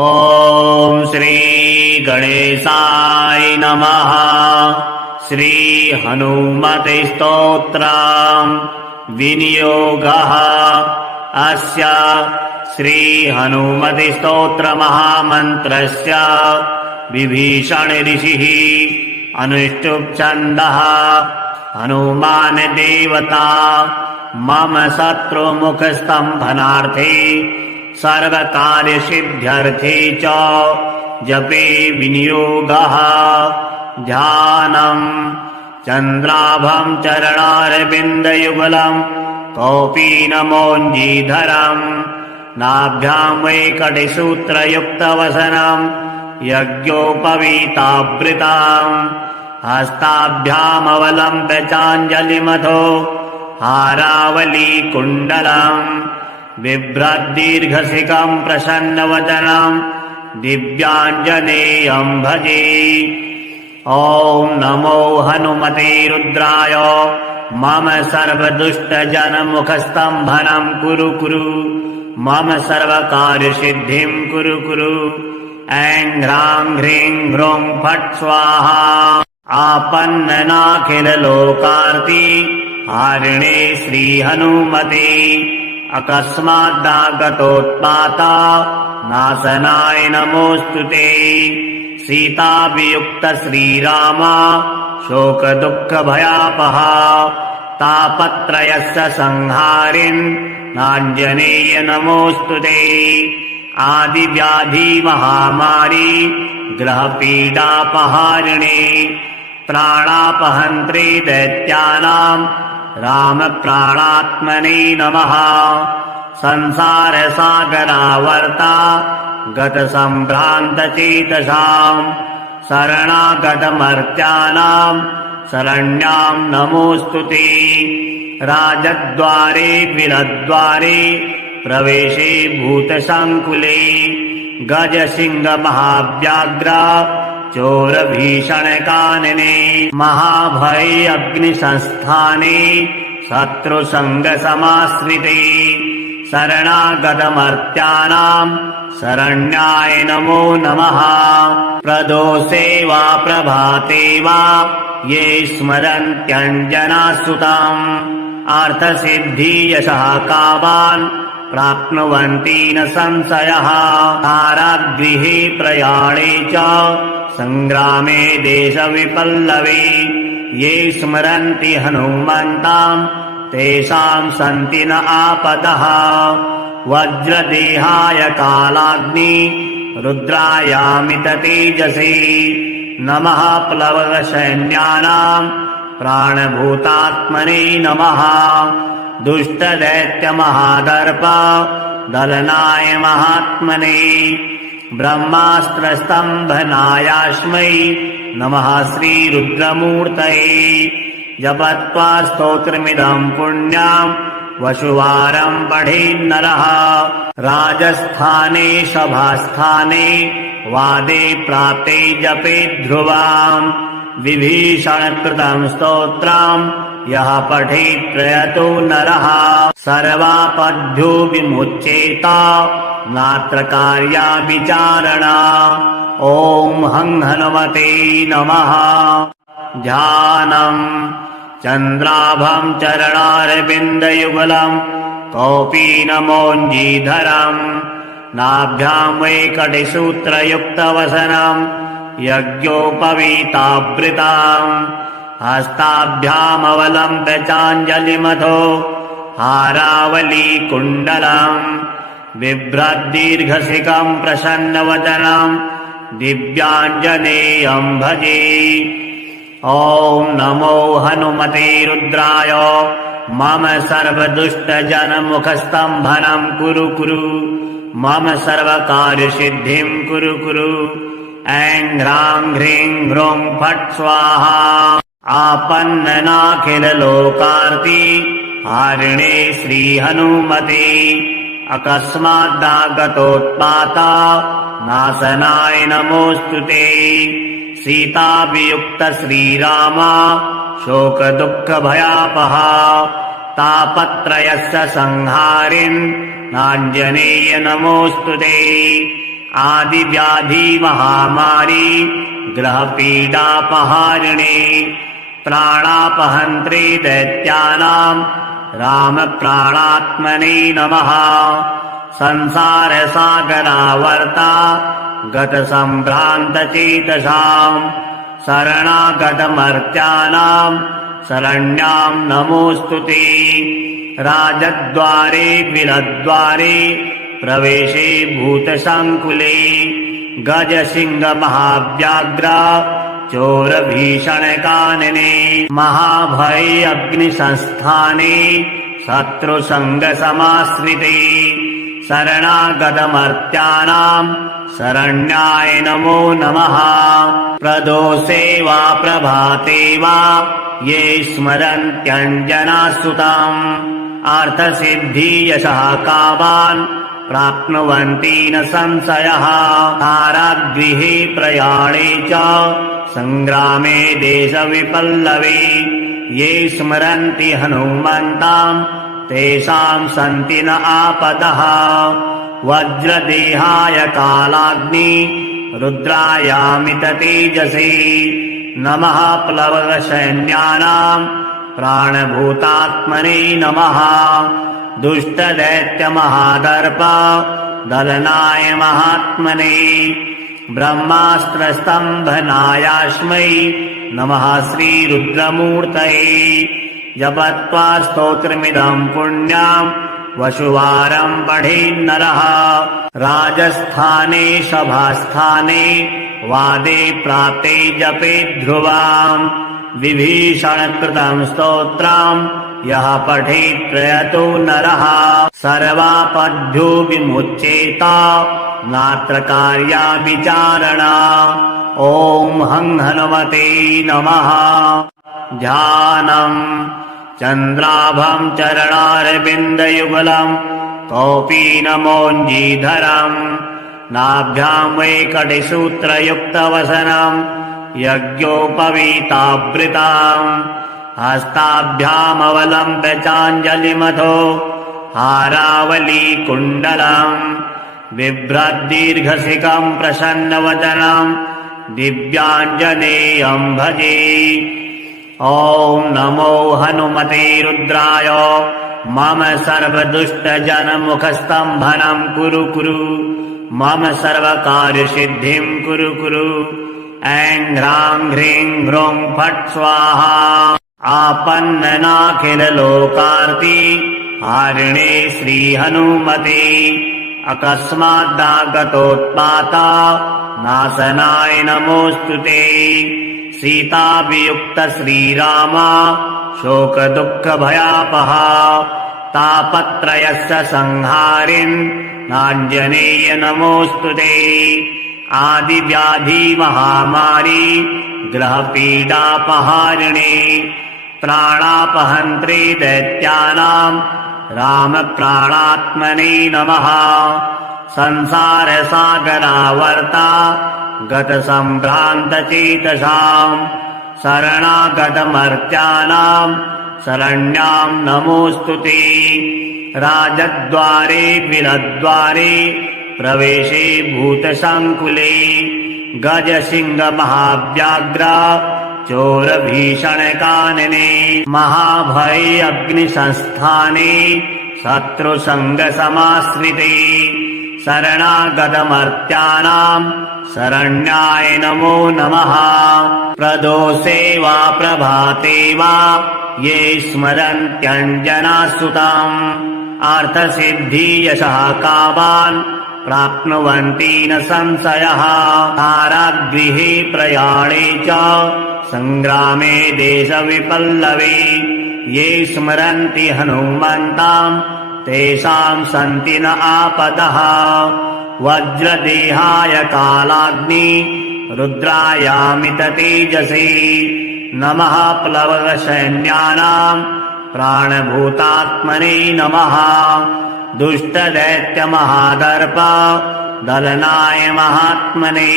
ॐ श्री गणेशाय नमः। श्री हनुमते स्तोत्रम् विनियोगः। अस्य श्री हनुमते स्तोत्र महामन्त्रस्य विभीषण ऋषिः अनुष्टुप् छन्दः। हनुमान् देवता मम शत्रुमुखस्तम्भनार्थे सर्वकार्यसिद्ध्यर्थे च जपे विनियोगः। ध्यानम् चन्द्राभं चरणारविन्दयुगलम् कौपीनमौञ्जीधरम् नाभ्यां वैकटिसूत्रयुक्तवसनम् यज्ञोपवीतावृताम् हस्ताभ्यामवलम्ब्य चाञ्जलिमथो हारावलीकुण्डलम् बिभ्रद्दीर्घशिखम् प्रसन्नवदनम् दिव्याञ्जनेयम् भजे। ॐ नमो हनुमते रुद्राय मम सर्वदुष्टजनमुखस्तम्भनम् कुरु कुरु मम सर्वकार्यसिद्धिम् कुरु कुरु। ऐं ह्रां ह्रीं ह्रूं फट् स्वाहा। आपन्ननाखिललोकार्ति हारिणे श्रीहनुमते अकस्मादागतोत्पाता नाशनाय नमोऽस्तु ते। सीताभियुक्त श्रीराम शोकदुःखभयापहा तापत्रयस्य संहारिन् नाञ्जनेय नमोऽस्तु ते। आदिव्याधि महामारी ग्रहपीडापहारिणे प्राणापहन्त्रे दैत्यानां रामप्राणात्मने नमः। संसारसागरावर्ता गतसम्भ्रान्तचेतसाम् शरणागतमर्त्यानां शरण्यां नमोऽस्तु ते। राजद्वारे विरद्वारे प्रवेशे भूतसङ्कुले गजसिंहमहाव्याघ्र चोरभीषणकानने महाभये अग्निसंस्थाने शत्रुसङ्गसमाश्रिते शरणागतमर्त्यानां शरण्याय नमो नमः। प्रदोषे वा प्रभाते वा ये स्मरन्त्यञ्जनासुतम् अर्थसिद्धियशः कामान् प्राप्नुवन्ति न संशयः। कारागृहे प्रयाणे च सङ्ग्रामे देशविपल्लवे ये स्मरन्ति हनुमन्ताम् तेषां सन्ति न आपदः। वज्रदेहाय कालाग्नि रुद्रायामित तेजसे नमः। प्लवगसैन्यानां प्राणभूतात्मने नमः। दुष्टदैत्यमहादर्प दलनाय महात्मने ब्रह्मास्त्रस्तम्भनायास्मै नमः श्रीरुद्रमूर्तये। जपत्वा स्तोत्रमिदं पुण्यं वसुवारं पठेन्नरः राजस्थाने सभास्थाने वादे प्राप्ते जपे ध्रुवाम् विभीषणकृतं स्तोत्रम् यः पठेत् प्रयतो नरः सर्वापद्भ्यो विमुच्येत नात्र कार्या विचारणा। ॐ हं हनुमते नमः। ध्यानम् चन्द्राभं चरणारविन्दयुगलम् कौपीनमौञ्जीधरम् नाभ्यां वैकटिसूत्रयुक्तवसनम् यज्ञोपवीतावृताम् हस्ताभ्यामवलम्ब्य चाञ्जलिमथो हारावलीकुण्डलम् बिभ्रद्दीर्घशिखम् प्रसन्नवदनम् दिव्याञ्जनेयम् भजे। ॐ नमो हनुमते रुद्राय मम सर्वदुष्टजनमुखस्तम्भनम् कुरु कुरु मम सर्वकार्यसिद्धिम् कुरु कुरु। ऐं ह्रां ह्रीं ह्रूं फट् स्वाहा। आपन्ननाखिललोकार्ति हारिणे श्रीहनुमते अकस्मादागतोत्पाता नाशनाय नमोऽस्तु ते। सीताभियुक्त श्रीराम शोकदुःखभयापहा तापत्रयस्य संहारिन् नाञ्जनेय नमोऽस्तु ते। आदिव्याधि महामारी ग्रहपीडापहारिणे प्राणापहन्त्रे दैत्यानां रामप्राणात्मने नमः। संसारसागरावर्ता गतसम्भ्रान्तचेतसां शरणागतमर्त्यानां शरण्यां नमोऽस्तु ते। राजद्वारे विलद्वारे प्रवेशे भूतसङ्कुले गजसिंहमहाव्याघ्र चोरभीषणकानने महाभये अग्निसंस्थाने शत्रुसङ्गसमाश्रिते शरणागतमर्त्यानां शरण्याय नमो नमः। प्रदोषे वा प्रभाते वा ये स्मरन्त्यञ्जनासुताम् अर्थसिद्धियशः कामान् प्राप्नुवन्ति न संशयः। कारागृहे प्रयाणे च सङ्ग्रामे देशविपल्लवे ये स्मरन्ति हनुमन्ताम् तेषां सन्ति न आपदः। वज्रदेहाय कालाग्नि रुद्रायामित तेजसे नमः। प्लवगसैन्यानां प्राणभूतात्मने नमः। दुष्टदैत्यमहादर्प दलनाय महात्मने ब्रह्मास्त्रस्तम्भनायास्मै नमः श्रीरुद्रमूर्तये। जपत्वा स्तोत्रमिदं पुण्यां वसुवारं पठेन्नरः। राजस्थाने सभास्थाने वादे प्राप्ते जपे ध्रुवाम् विभीषणकृतं स्तोत्रम् यः पठेत् प्रयतो नरः सर्वापद्भ्यो विमुच्येत नात्र कार्या विचारणा। ॐ हं हनुमते नमः। ध्यानम् चन्द्राभं चरणारविन्दयुगलम् कौपीनमौञ्जीधरम् नाभ्यां वैकटिसूत्रयुक्तवसनम् यज्ञोपवीतावृताम् हस्ताभ्यामवलम्ब्य चाञ्जलिमथो हारावलीकुण्डलम् बिभ्रद्दीर्घशिखम् प्रसन्नवदनम् दिव्याञ्जनेयं भजे। ॐ नमो हनुमते रुद्राय मम सर्वदुष्टजनमुखस्तम्भनं कुरु कुरु मम सर्वकार्यसिद्धिं कुरु कुरु। ऐं ह्रां ह्रीं ह्रूं फट् स्वाहा। आपन्ननाखिललोकार्ति हारिणे श्रीहनुमते अकस्मादागतोत्पाता नाशनाय नमोऽस्तु ते। सीताभियुक्त श्रीराम शोकदुःखभयापहा तापत्रयस्य संहारिन् नाञ्जनेय नमोऽस्तु ते। आदिव्याधि महामारी ग्रहपीडापहारिणे प्राणापहन्त्रे दैत्यानां रामप्राणात्मने नमः। संसारसागरावर्ता गतसम्भ्रान्तचेतसां शरणागतमर्त्यानां शरण्यां नमोऽस्तु ते। राजद्वारे विलद्वारे प्रवेशे भूतसङ्कुले गजसिंहमहाव्याघ्र चोरभीषणकानने महाभये अग्निसंस्थाने शत्रुसङ्गसमाश्रिते शरणागतमर्त्यानां शरण्याय नमो नमः। प्रदोषे वा प्रभाते वा ये स्मरन्त्यञ्जनासुताम् अर्थसिद्धियशः कामान् प्राप्नुवन्ति न संशयः। कारागृहे प्रयाणे च सङ्ग्रामे देशविपल्लवे ये स्मरन्ति हनुमन्ताम् तेषां सन्ति न आपदः। वज्रदेहाय कालाग्नि रुद्रायामित तेजसे नमः। प्लवगसैन्यानां प्राणभूतात्मने नमः। दुष्टदैत्यमहादर्प दलनाय महात्मने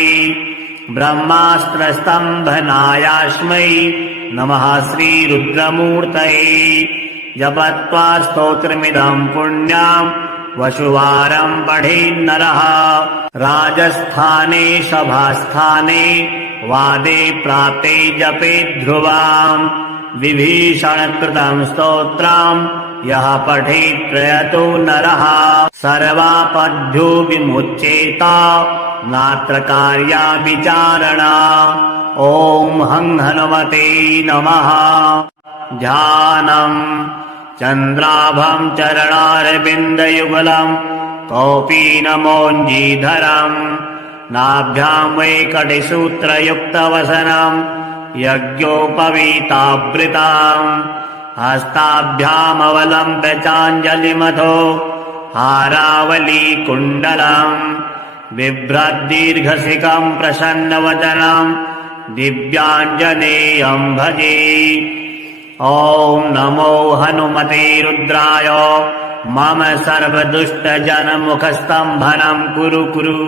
ब्रह्मास्त्रस्तम्भनायास्मै नमः श्रीरुद्रमूर्तये। जपत्वा स्तोत्रमिदं पुण्यां वशुवारम् पठेन्नरः राजस्थाने सभास्थाने वादे प्राप्ते जपे ध्रुवाम् विभीषणकृतम् स्तोत्रम् यः पठेत् प्रयतो नरः सर्वापद्भ्यो विमुच्येत नात्र कार्या विचारणा। ॐ हं हनुमते नमः। ध्यानम् चन्द्राभम् चरणारविन्दयुगलम् कौपीनमौञ्जीधरम् नाभ्याम् वैकटिसूत्रयुक्तवसनम् यज्ञोपवीतावृताम् हस्ताभ्यामवलम्ब्य चाञ्जलिमथो हारावलीकुण्डलम् बिभ्रद्दीर्घशिखम् प्रसन्नवदनम् दिव्याञ्जनेयम् भजे। ॐ नमो हनुमते रुद्राय मम सर्वदुष्टजनमुखस्तम्भनम् कुरु कुरु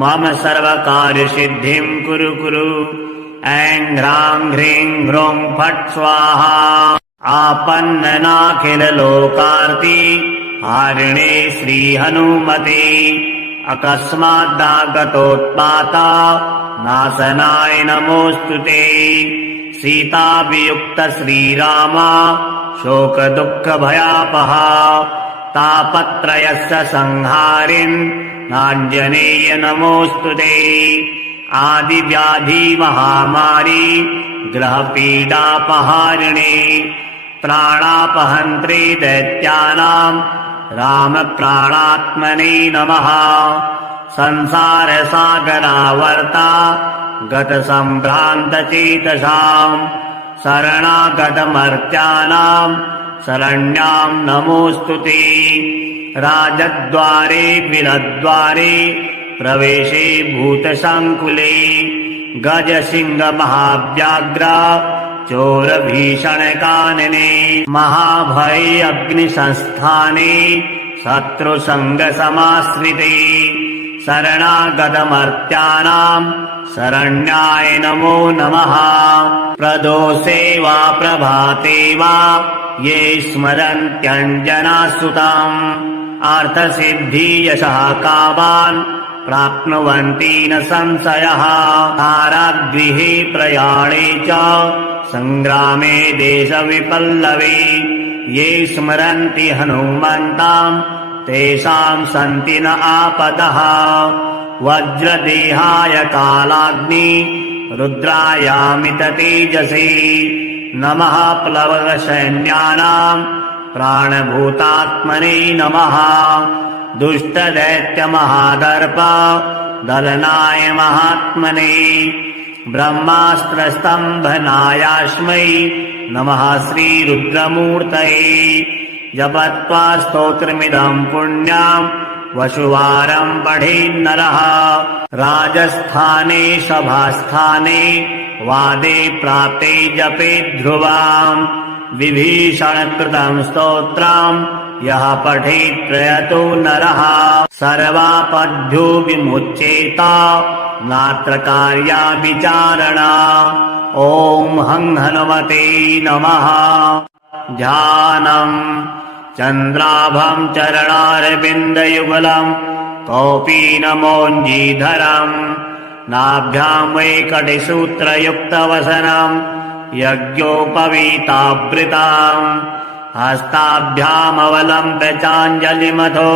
मम सर्वकार्यसिद्धिम् कुरु कुरु। ऐं ह्रां ह्रीं ह्रूं फट् स्वाहा। आपन्ननाखिललोकार्ति हारिणे श्रीहनुमते अकस्मादागतोत्पाता नाशनाय नमोऽस्तु ते। सीताभियुक्त श्रीरामा शोकदुःखभयापहा तापत्रयस्य संहारिन् नाञ्जनेय नमोऽस्तु ते। आदिव्याधि महामारी ग्रहपीडापहारिणे प्राणापहन्त्रे दैत्यानाम् रामप्राणात्मने नमः। संसारसागरावर्ता गतसम्भ्रान्तचेतसाम् शरणागतमर्त्यानाम् शरण्याम् नमोऽस्तु ते। राजद्वारे विरद्वारे प्रवेशे भूतसङ्कुले गजसिंहमहाव्याघ्र चोरभीषणकानने महाभये अग्निसंस्थाने शत्रुसङ्गसमाश्रिते शरणागतमर्त्यानाम् शरण्याय नमो नमः। प्रदोषे वा प्रभाते वा ये स्मरन्त्यञ्जनासुताम् अर्थसिद्धियशः कामान् प्राप्नुवन्ति न संशयः। कारागृहे प्रयाणे च सङ्ग्रामे देशविपल्लवे ये स्मरन्ति हनुमन्ताम् तेषाम् सन्ति न आपदः। वज्रदेहाय कालाग्नि रुद्रायामित तेजसे नमः। प्लवगसैन्यानाम् प्राणभूतात्मने नमः। दुष्टदैत्यमहादर्प दलनाय महात्मने ब्रह्मास्त्रस्तम्भनायास्मै नमः श्रीरुद्रमूर्तये। जपत्वा स्तोत्रमिदम् पुण्यम् वशुवारम् पठेन्नरः राजस्थाने सभास्थाने वादे प्राप्ते जपे ध्रुवाम् विभीषणकृतम् स्तोत्रम् यः पठेत् प्रयतो नरः सर्वापद्भ्यो विमुच्येत नात्र कार्या विचारणा। ॐ हं हनुमते नमः। ध्यानम् चन्द्राभम् चरणारविन्दयुगलम् कौपीनमौञ्जीधरम् नाभ्याम् वैकटिसूत्रयुक्तवसनम् यज्ञोपवीतावृताम् हस्ताभ्यामवलम्ब्य चाञ्जलिमथो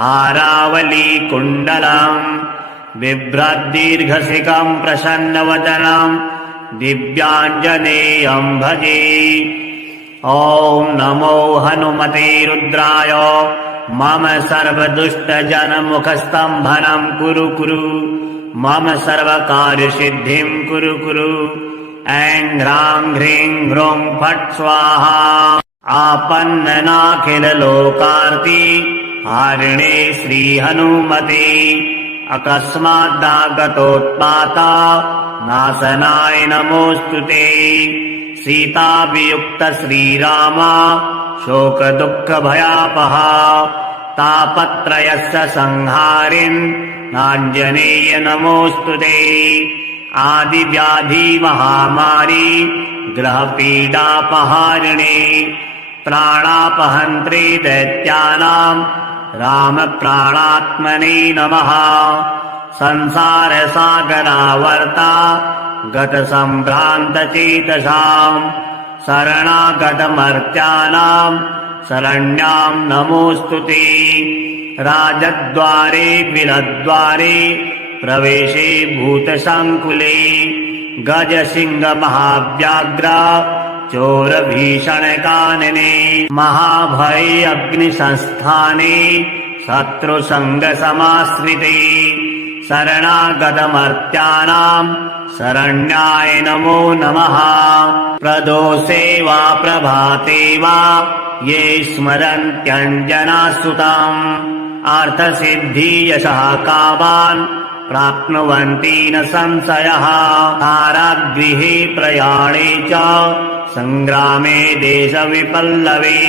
हारावलीकुण्डलम् बिभ्रद्दीर्घशिखम् प्रसन्नवदनम् दिव्याञ्जनेयम् भजे। ॐ नमो हनुमते रुद्राय मम सर्वदुष्टजनमुखस्तम्भनम् कुरु कुरु मम सर्वकार्यसिद्धिम् कुरु कुरु। ऐं ह्रां ह्रीं ह्रूं फट् स्वाहा। आपन्ननाखिललोकार्ति हारिणे श्रीहनुमते अकस्मादागतोत्पाता नाशनाय नमोऽस्तु ते। सीताभियुक्त श्रीरामा शोकदुःखभयापहा तापत्रयस्य संहारिन् नाञ्जनेय नमोऽस्तु ते। आदिव्याधि महामारी ग्रहपीडापहारिणे प्राणापहन्त्रे दैत्यानाम् रामप्राणात्मने नमः। संसारसागरावर्ता गतसम्भ्रान्तचेतसाम् शरणागतमर्त्यानाम् शरण्याम् नमोऽस्तु ते। राजद्वारे विलद्वारे प्रवेशे भूतसङ्कुले गजसिंहमहाव्याघ्र चोरभीषणकानने महाभये अग्निसंस्थाने शत्रुसङ्गसमाश्रिते शरणागतमर्त्यानाम् शरण्याय नमो नमः। प्रदोषे वा प्रभाते वा ये स्मरन्त्यञ्जनासुताम् अर्थसिद्धियशः कामान् प्राप्नुवन्ति न संशयः। कारागृहे प्रयाणे च सङ्ग्रामे देशविपल्लवे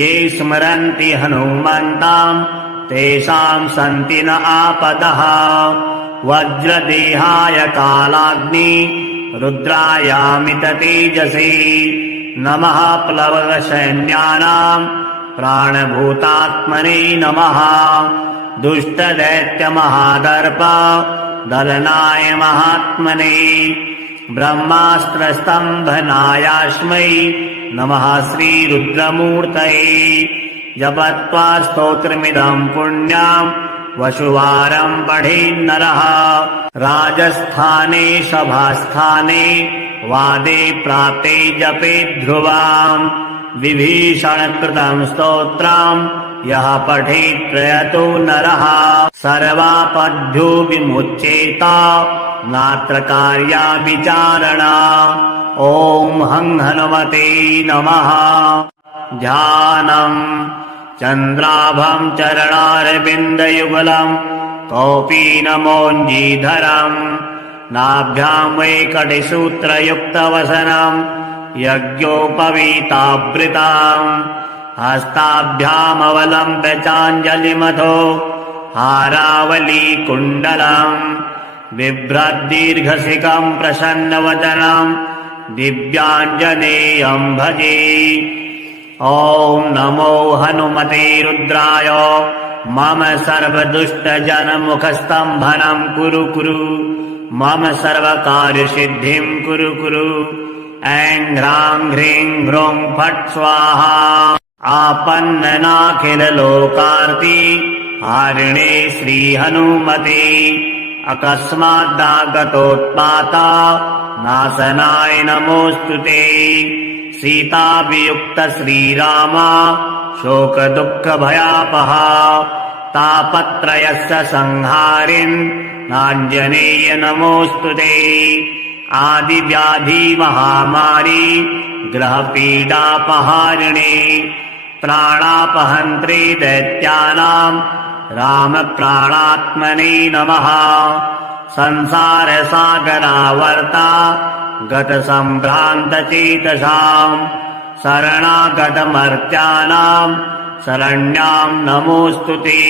ये स्मरन्ति हनुमन्ताम् तेषाम् सन्ति न आपदः। वज्रदेहाय कालाग्नि रुद्रायामित तेजसे नमः। प्लवगसैन्यानाम् प्राणभूतात्मने नमः। दुष्टदैत्यमहादर्प दलनाय महात्मने ब्रह्मास्त्रस्तम्भनायास्मै नमः श्रीरुद्रमूर्तये। जपत्वा स्तोत्रमिदम् पुण्याम् वसुवारम् पठेन्नरः राजस्थाने सभास्थाने वादे प्राप्ते जपे ध्रुवाम् विभीषणकृतम् स्तोत्रम् यः पठेत् प्रयतो नरः सर्वापद्भ्यो विमुच्येत नात्र कार्या विचारणा। ॐ हं हनुमते नमः। ध्यानम् चन्द्राभम् चरणारविन्दयुगलम् कौपीनमोञ्जीधरम् नाभ्याम् वैकटिसूत्रयुक्तवसनम् यज्ञोपवीतावृताम् हस्ताभ्यामवलम्ब्य चाञ्जलिमथो हारावलीकुण्डलम् बिभ्रद्दीर्घशिखम् प्रसन्नवदनम् दिव्याञ्जनेयम् भजे। ॐ नमो हनुमते रुद्राय मम सर्वदुष्टजनमुखस्तम्भनम् कुरु कुरु मम सर्वकार्यसिद्धिम् कुरु कुरु। ऐं ह्रां ह्रीं ह्रूं फट् स्वाहा। आपन्ननाखिललोकार्ति हारिणे श्रीहनुमते अकस्मादागतोत्पाता नाशनाय नमोऽस्तु ते। सीताभियुक्त श्रीराम शोकदुःखभयापहा तापत्रयस्य संहारिन् नाञ्जनेय नमोऽस्तु ते। आदिव्याधि महामारी ग्रहपीडापहारिणे प्राणापहन्त्रे दैत्यानाम् रामप्राणात्मने नमः। संसारसागरावर्ता गतसम्भ्रान्तचेतसाम् शरणागतमर्त्यानाम् शरण्याम् नमोऽस्तु ते।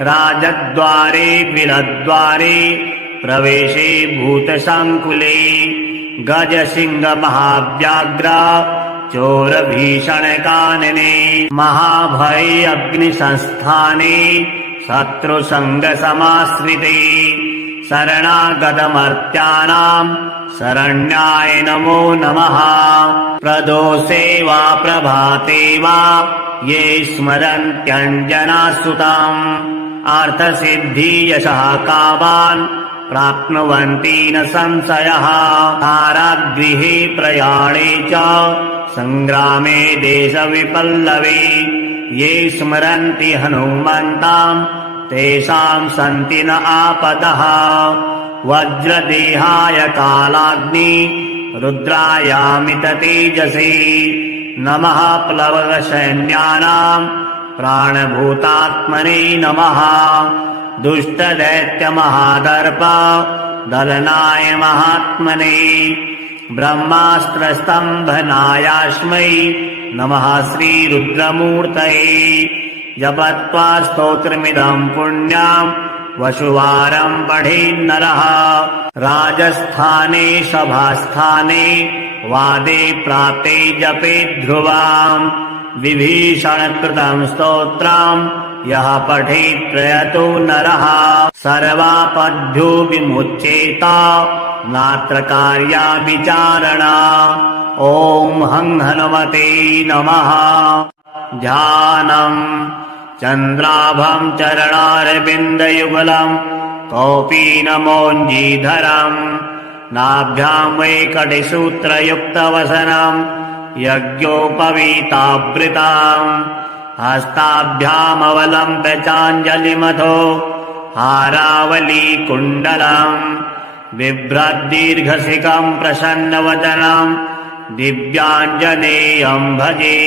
राजद्वारे विलद्वारे प्रवेशे भूतसङ्कुले गजसिंहमहाव्याघ्र चोरभीषणकानने महाभये अग्निसंस्थाने शत्रुसङ्गसमाश्रिते शरणागतमर्त्यानाम् शरण्याय नमो नमः। प्रदोषे वा प्रभाते वा ये स्मरन्त्यञ्जनासुताम् अर्थसिद्धियशः कामान् प्राप्नुवन्ति न संशयः। कारागृहे प्रयाणे च सङ्ग्रामे देशविपल्लवे ये स्मरन्ति हनुमन्ताम् तेषाम् सन्ति न आपदः। वज्रदेहाय कालाग्नि रुद्रायामित तेजसे नमः। प्लवगसैन्यानाम् प्राणभूतात्मने नमः। दुष्टदैत्यमहादर्प दलनाय महात्मने ब्रह्मास्त्रस्तम्भनायास्मै नमः श्रीरुद्रमूर्तये। जपत्वा स्तोत्रमिदम् पुण्याम् वसुवारम् पठेन्नरः राजस्थाने सभास्थाने वादे प्राप्ते जपे ध्रुवाम् विभीषणकृतम् स्तोत्रम् यः पठेत् प्रयतो नरः सर्वापद्भ्यो विमुच्येत नात्र कार्या विचारणा। ॐ हं हनुमते नमः। ध्यानम् चन्द्राभं चरणारविन्दयुगलम् कौपीनमौञ्जीधरम् नाभ्यां वैकटिसूत्रयुक्तवसनम् यज्ञोपवीतावृताम् हस्ताभ्यामवलम्ब्य चाञ्जलिमथो हारावलीकुण्डलम् बिभ्रद्दीर्घशिखम् प्रसन्नवदनम् दिव्याञ्जनेयम् भजे।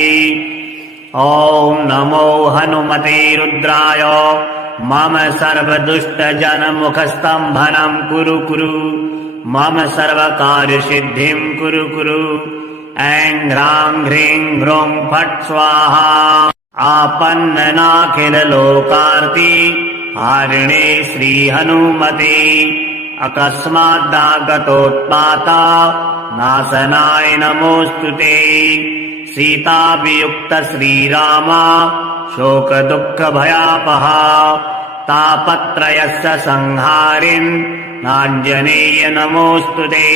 ॐ नमो हनुमते रुद्राय मम सर्वदुष्टजनमुखस्तम्भनम् कुरु कुरु मम सर्वकार्यसिद्धिं कुरु कुरु। ऐं ह्रां ह्रीं ह्रूं फट् स्वाहा। आपन्ननाखिललोकार्ति हारिणे श्रीहनुमते अकस्मादागतोत्पाता नाशनाय नमोऽस्तु ते। सीताभियुक्त श्रीरामा शोकदुःखभयापहा तापत्रयस्य संहारिन् नाञ्जनेय नमोऽस्तु ते।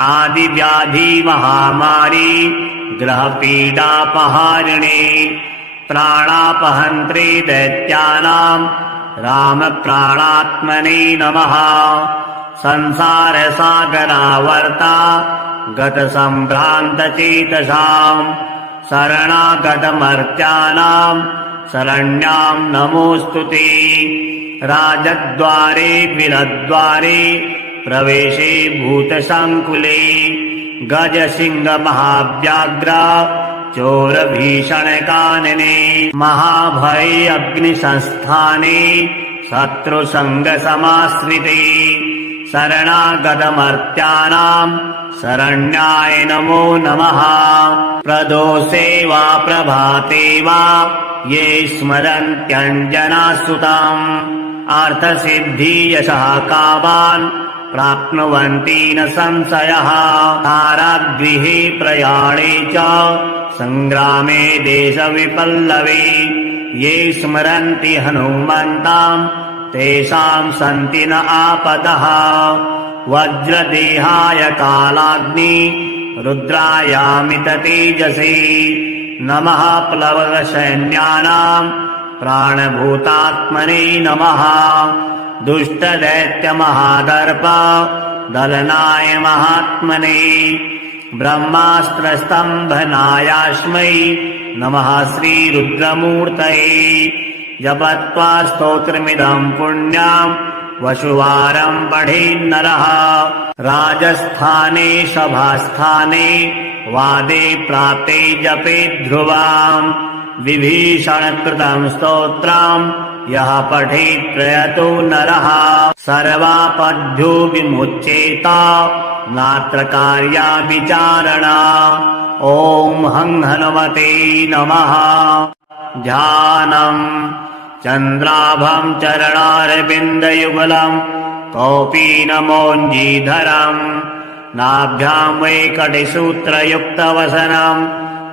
आदिव्याधि महामारी ग्रहपीडापहारिणे प्राणापहन्त्रे दैत्यानां रामप्राणात्मने नमः। संसारसागरावर्ता गतसम्भ्रान्तचेतसां शरणागतमर्त्यानां शरण्यां नमोऽस्तु ते। राजद्वारे विरद्वारे प्रवेशे भूतसङ्कुले गजसिंहमहाव्याघ्र चोरभीषणकानने महाभये अग्निसंस्थाने शत्रुसङ्गसमाश्रिते शरणागतमर्त्यानां शरण्याय नमो नमः। प्रदोषे वा प्रभाते वा ये स्मरन्त्यञ्जनासुताम् अर्थसिद्धियशः कामान् प्राप्नुवन्ति न संशयः। कारागृहे प्रयाणे च सङ्ग्रामे देशविपल्लवे ये स्मरन्ति हनुमन्ताम् तेषां सन्ति न आपदः। वज्रदेहाय कालाग्नि रुद्रायामिततेजसे नमः। प्लवगसैन्यानां प्राणभूतात्मने नमः। दुष्टदैत्यमहादर्प दलनाय महात्मने ब्रह्मास्त्रस्तम्भनायास्मै नमः श्रीरुद्रमूर्तये। जपत्वा स्तोत्रमिदं पुण्यं वसुवारं पठेन्नरः राजस्थाने सभास्थाने वादे प्राप्ते जपे ध्रुवाम् विभीषणकृतं स्तोत्रम् यः पठेत् प्रयतो नरः सर्वापद्भ्यो विमुच्येत नात्र कार्या विचारणा। ॐ हं हनुमते नमः। ध्यानम् चन्द्राभं चरणारविन्दयुगलम् कौपीनमौञ्जीधरम् नाभ्यां वैकटिसूत्रयुक्तवसनम्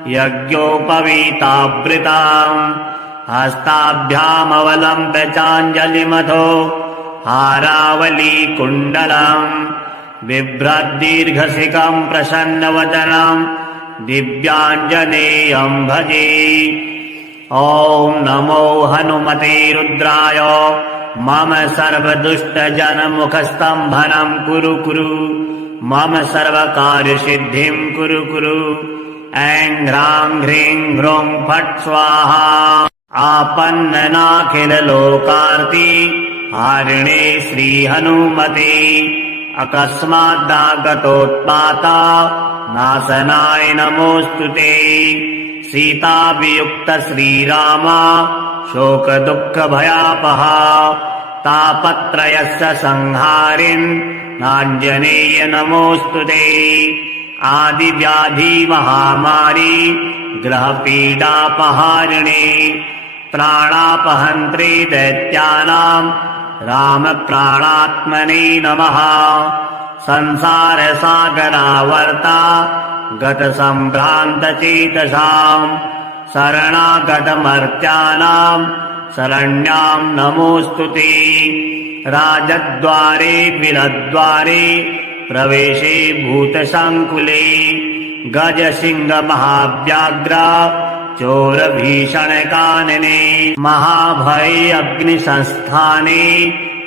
यज्ञोपवीतावृताम् हस्ताभ्यामवलम्ब्य चाञ्जलिमथो हारावलीकुण्डलम् बिभ्रद्दीर्घशिखम् प्रसन्नवदनम् दिव्याञ्जनेयम् भजे। ॐ नमो हनुमते रुद्राय मम सर्वदुष्टजनमुखस्तम्भनम् कुरु कुरु मम सर्वकार्यसिद्धिं कुरु कुरु। ऐं ह्रां ह्रीं ह्रूं फट् स्वाहा। आपन्ननाखिललोकार्ति हारिणे श्रीहनुमते अकस्मादागतोत्पाता नाशनाय नमोऽस्तु ते। सीताभियुक्त श्रीरामा शोकदुःखभयापहा तापत्रयस्य संहारिन् नाञ्जनेय नमोऽस्तु ते। आदिव्याधि महामारी ग्रहपीडापहारिणे प्राणापहन्त्रे दैत्यानां रामप्राणात्मने नमः। संसारसागरावर्ता गतसम्भ्रान्तचेतसां शरणागतमर्त्यानां शरण्यां नमोऽस्तु ते। राजद्वारे बिलद्वारे प्रवेशे भूतसङ्कुले गजसिंहमहाव्याघ्र चोरभीषणकानने महाभये अग्निसंस्थाने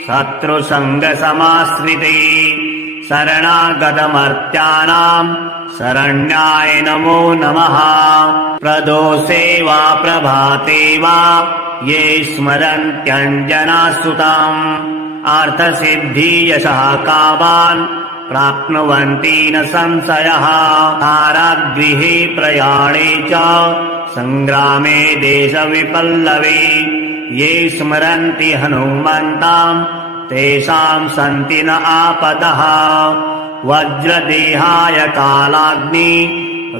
शत्रुसङ्गसमाश्रिते शरणागतमर्त्यानां शरण्याय नमो नमः। प्रदोषे वा प्रभाते वा ये स्मरन्त्यञ्जनासुताम् अर्थसिद्धियशः कामान् प्राप्नुवन्ति न संशयः। कारागृहे प्रयाणे च सङ्ग्रामे देशविपल्लवे ये स्मरन्ति हनुमन्ताम् तेषां सन्ति न आपदः। वज्रदेहाय कालाग्नि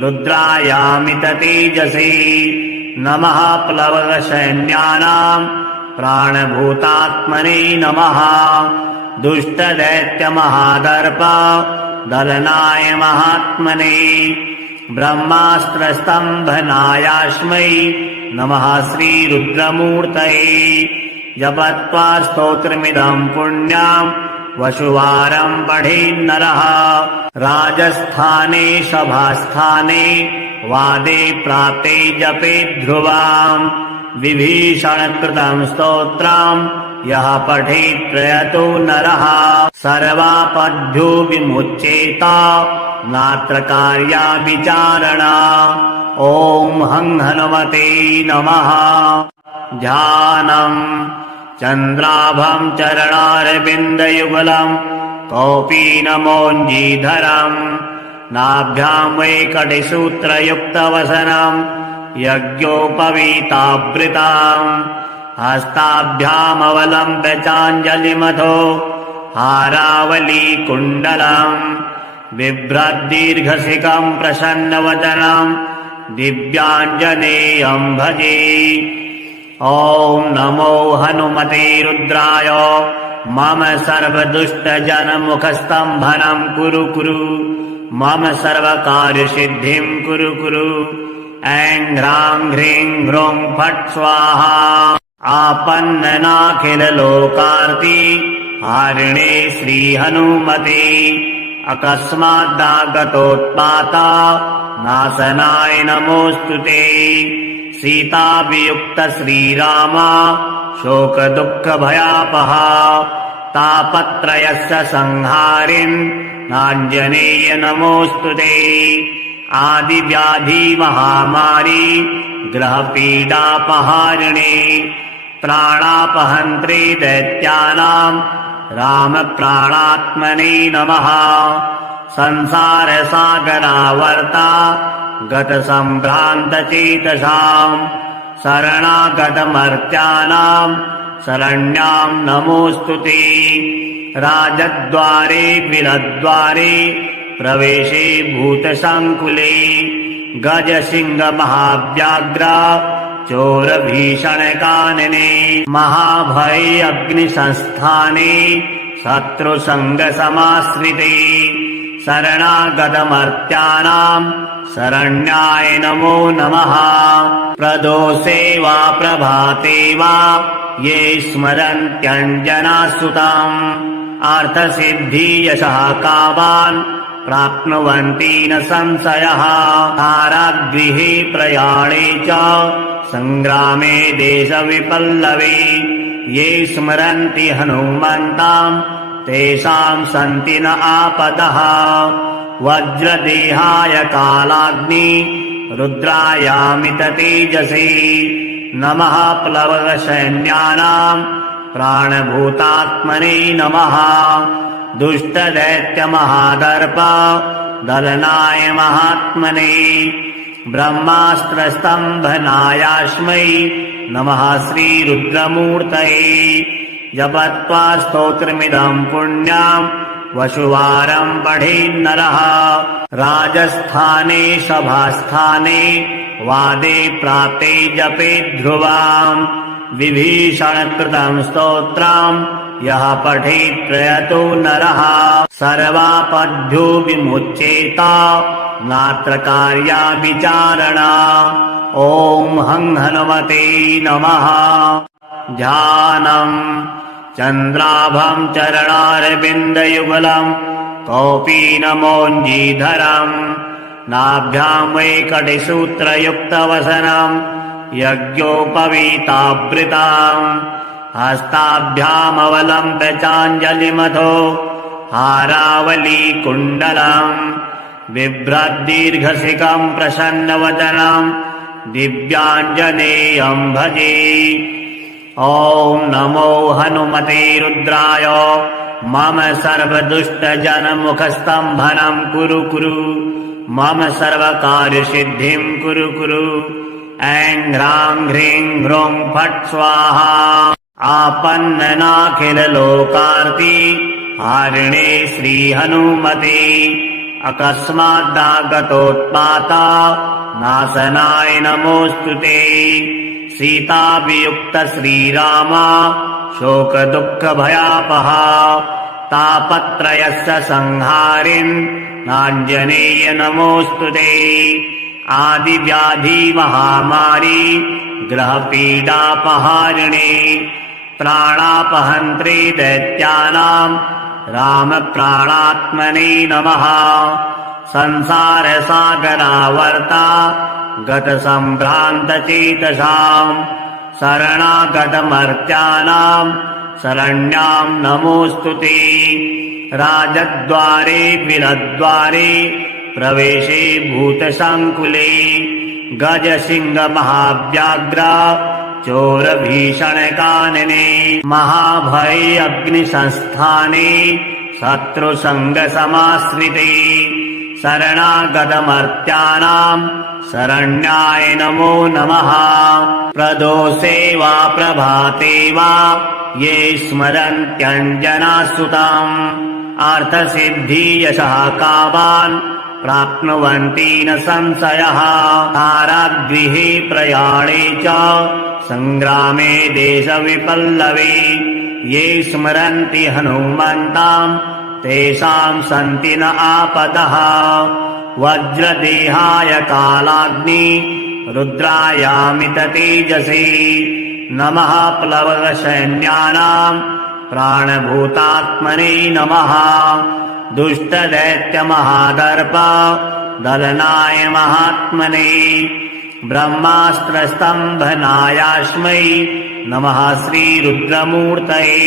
रुद्रायामित तेजसे नमः। प्लवगसैन्यानां प्राणभूतात्मने नमः। दुष्टदैत्यमहादर्प दलनाय महात्मने ब्रह्मास्त्रस्तम्भनायास्मै नमः श्रीरुद्रमूर्तये। जपत्वा स्तोत्रमिदं पुण्यां वसुवारं पठेन्नरः। राजस्थाने सभास्थाने वादे प्राप्ते जपे ध्रुवाम् विभीषणकृतं स्तोत्रम् यः पठेत् प्रयतो नरः सर्वापद्भ्यो विमुच्येत नात्र कार्या विचारणा। ॐ हं हनुमते नमः। ध्यानम् चन्द्राभं चरणारविन्दयुगलम् कौपीनमोञ्जीधरम् नाभ्यां वैकटिसूत्रयुक्तवसनम् यज्ञोपवीतावृताम् हस्ताभ्यामवलम्ब्य चाञ्जलिमथो हारावलीकुण्डलम् बिभ्रद्दीर्घशिखम् प्रसन्नवदनम् दिव्याञ्जनेयं भजे। ॐ नमो हनुमते रुद्राय मम सर्वदुष्टजनमुखस्तम्भनं कुरु कुरु मम सर्वकार्यसिद्धिं कुरु कुरु। ऐं ह्रां ह्रीं ह्रूं फट् स्वाहा। आपन्ननाखिललोकार्ति हारिणे श्रीहनुमते अकस्मादागतोत्पाता नाशनाय नमोऽस्तु ते। सीताभियुक्त श्रीराम शोकदुःखभयापहा तापत्रयस्य संहारिन् नाञ्जनेय नमोऽस्तु ते। आदिव्याधि महामारी ग्रहपीडापहारिणे प्राणापहन्त्रे दैत्यानां रामप्राणात्मने नमः। संसारसागरावर्ता गतसम्भ्रान्तचेतसाम् शरणागतमर्त्यानां शरण्यां नमोऽस्तु ते। राजद्वारे बिलद्वारे प्रवेशे भूतसङ्कुले गजसिंहमहाव्याघ्र चोरभीषणकानने महाभये अग्निसंस्थाने शत्रुसङ्गसमाश्रिते शरणागतमर्त्यानां शरण्याय नमो नमः। प्रदोषे वा प्रभाते वा ये स्मरन्त्यञ्जनासुताम् अर्थसिद्धियशः कामान् प्राप्नुवन्ति न संशयः। कारागृहे प्रयाणे च सङ्ग्रामे देशविपल्लवे ये स्मरन्ति हनुमन्ताम् तेषां सन्ति न आपदः। वज्रदेहाय कालाग्नि रुद्रायामित तेजसे नमः। प्लवगसैन्यानां प्राणभूतात्मने नमः। दुष्टदैत्यमहादर्प दलनाय महात्मने ब्रह्मास्त्रस्तम्भनायास्मै नमः श्रीरुद्रमूर्तये। जपत्वा स्तोत्रमिदं पुण्यां वसुवारं पठेन्नरः। राजस्थाने सभास्थाने वादे प्राप्ते जपे ध्रुवाम् विभीषणकृतं स्तोत्रम् यः पठेत् प्रयतो नरः सर्वापद्भ्यो विमुच्येत नात्र कार्या विचारणा। ॐ हं हनुमते नमः। ध्यानम् चन्द्राभम् चरणारविन्दयुगलम् कौपीनमोञ्जीधरम् नाभ्याम् वैकटिसूत्रयुक्तवसनम् यज्ञोपवीतावृताम् हस्ताभ्यामवलम्ब्य चाञ्जलिमथो हारावलीकुण्डलम् बिभ्रद्दीर्घशिखम् प्रसन्नवदनम् दिव्याञ्जनेयम् भजे। ॐ नमो हनुमते रुद्राय मम सर्वदुष्टजनमुखस्तम्भनम् कुरु कुरु मम सर्वकार्यसिद्धिम् कुरु कुरु। ऐं ह्रां ह्रीं ह्रूं फट् स्वाहा। आपन्ननाखिललोकार्ति हारिणे श्रीहनुमते अकस्मादागतोत्पाता नाशनाय नमोऽस्तुते। सीताभियुक्त श्रीराम शोकदुःखभयापहा तापत्रयस्य संहारिन् नाञ्जनेय नमोऽस्तुते। आदिव्याधि महामारी ग्रहपीडापहारिणे प्राणापहन्त्रे दैत्यानां रामप्राणात्मने नमः। संसारसागरावर्ता गतसम्भ्रान्तचेतसाम् शरणागतमर्त्यानां शरण्यां नमोऽस्तुते। राजद्वारे विरद्वारे प्रवेशे भूतसङ्कुले गजसिंहमहाव्याघ्र चोरभीषणकानने महाभये अग्निसंस्थाने शत्रुसङ्गसमाश्रिते शरणागतमर्त्यानां शरण्याय नमो नमः। प्रदोषे वा प्रभाते वा ये स्मरन्त्यञ्जनासुताम् अर्थसिद्धियशः कामान् प्राप्नुवन्ति न संशयः। कारागृहे प्रयाणे च सङ्ग्रामे देशविपल्लवे ये स्मरन्ति हनुमन्ताम् तेषाम् सन्ति न आपदः। वज्रदेहाय कालाग्नि रुद्रायामित तेजसे नमः। प्लवगसैन्यानाम् प्राणभूतात्मने नमः। दुष्टदैत्यमहादर्प दलनाय महात्मने ब्रह्मास्त्रस्तम्भनायास्मै नमः श्रीरुद्रमूर्तये।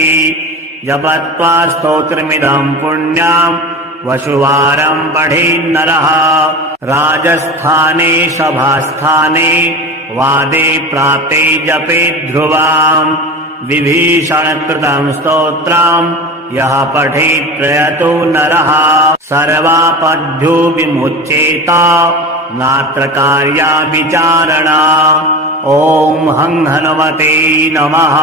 जपत्वा स्तोत्रमिदम् पुण्यम् वसुवारम् पठेन्नरः। राजस्थाने सभास्थाने वादे प्राप्ते जपे ध्रुवाम् विभीषणकृतम् स्तोत्रम् यः पठेत् प्रयतो नरः सर्वापद्यो विमुच्येत नात्र कार्या विचारणा। ॐ हं हनुमते नमः।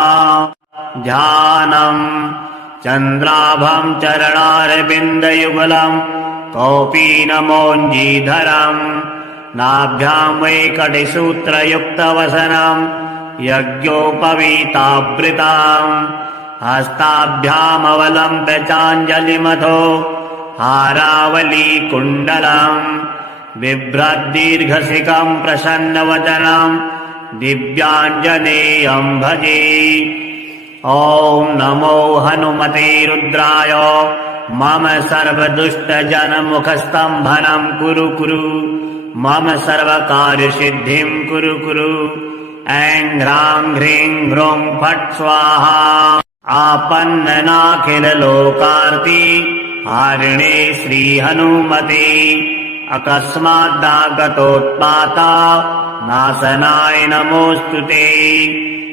ध्यानम् चन्द्राभम् चरणारविन्दयुगलम् कौपीनमोञ्जीधरम् नाभ्याम् वैकटिसूत्रयुक्तवसनम् यज्ञोपवीतावृताम् हस्ताभ्यामवलम्ब्य चाञ्जलिमथो हारावलीकुण्डलम् बिभ्रद्दीर्घशिखम् प्रसन्नवदनम् दिव्याञ्जनेयम् भजे। ॐ नमो हनुमते रुद्राय मम सर्वदुष्टजनमुखस्तम्भनम् कुरु कुरु मम सर्वकार्यसिद्धिम् कुरु कुरु। ऐं ह्रां ह्रीं ह्रूं फट् स्वाहा। आपन्ननाखिललोकार्ति हारिणे श्रीहनुमते अकस्मादागतोत्पाता नाशनाय नमोऽस्तुते।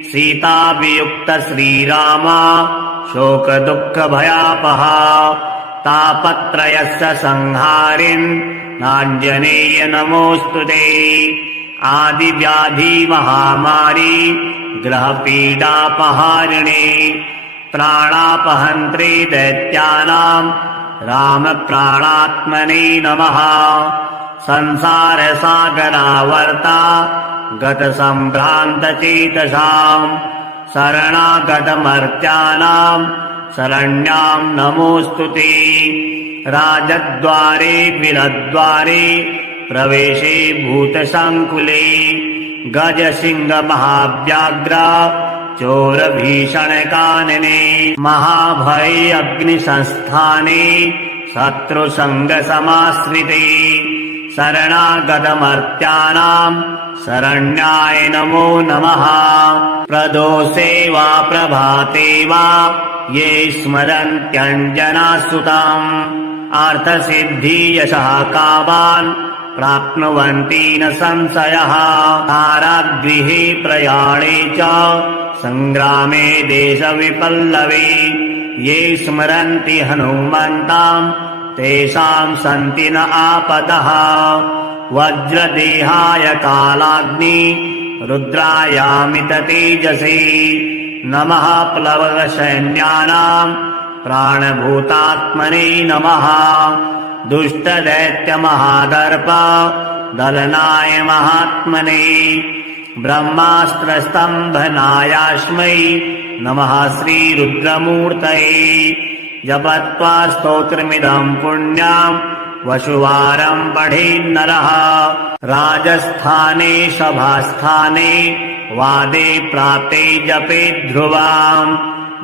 सीताभियुक्त श्रीराम शोकदुःखभयापहा तापत्रयस्य संहारिन् नाञ्जनेय नमोऽस्तुते। आदिव्याधि महामारी ग्रहपीडापहारिणे प्राणापहन्त्रे दैत्यानां रामप्राणात्मने नमः। संसारसागरावर्ता गतसम्भ्रान्तचेतसाम् शरणागतमर्त्यानां शरण्यां नमोऽस्तुते। राजद्वारे विरद्वारे प्रवेशे भूतसङ्कुले गजसिंहमहाव्याघ्र चोरभीषणकानने महाभये अग्निसंस्थाने शत्रुसङ्गसमाश्रिते शरणागतमर्त्यानाम् शरण्याय नमो नमः। प्रदोषे वा प्रभाते वा ये स्मरन्त्यञ्जनासुताम् अर्थसिद्धियशः कामान् प्राप्नुवन्ति न संशयः। कारागृहे प्रयाणे च सङ्ग्रामे देशविपल्लवे ये स्मरन्ति हनुमन्ताम् तेषाम् सन्ति न आपदः। वज्रदेहाय कालाग्नि रुद्रायामित तेजसे नमः। प्लवगसैन्यानाम् प्राणभूतात्मने नमः। दुष्टदैत्यमहादर्प दलनाय महात्मने ब्रह्मास्त्रस्तम्भनायास्मै नमः श्रीरुद्रमूर्तये। जपत्वा स्तोत्रमिदं पुण्याम् वसुवारम् पठेन्नरः राजस्थाने सभास्थाने वादे प्राप्ते जपे ध्रुवाम्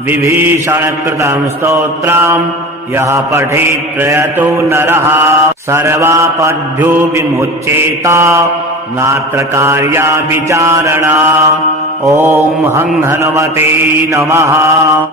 विभीषणकृतं स्तोत्रम् यः पठेत् प्रयतो नरः सर्वापद्भ्यो विमुच्येत नात्र कार्या विचारणा। ॐ हं हनुमते नमः।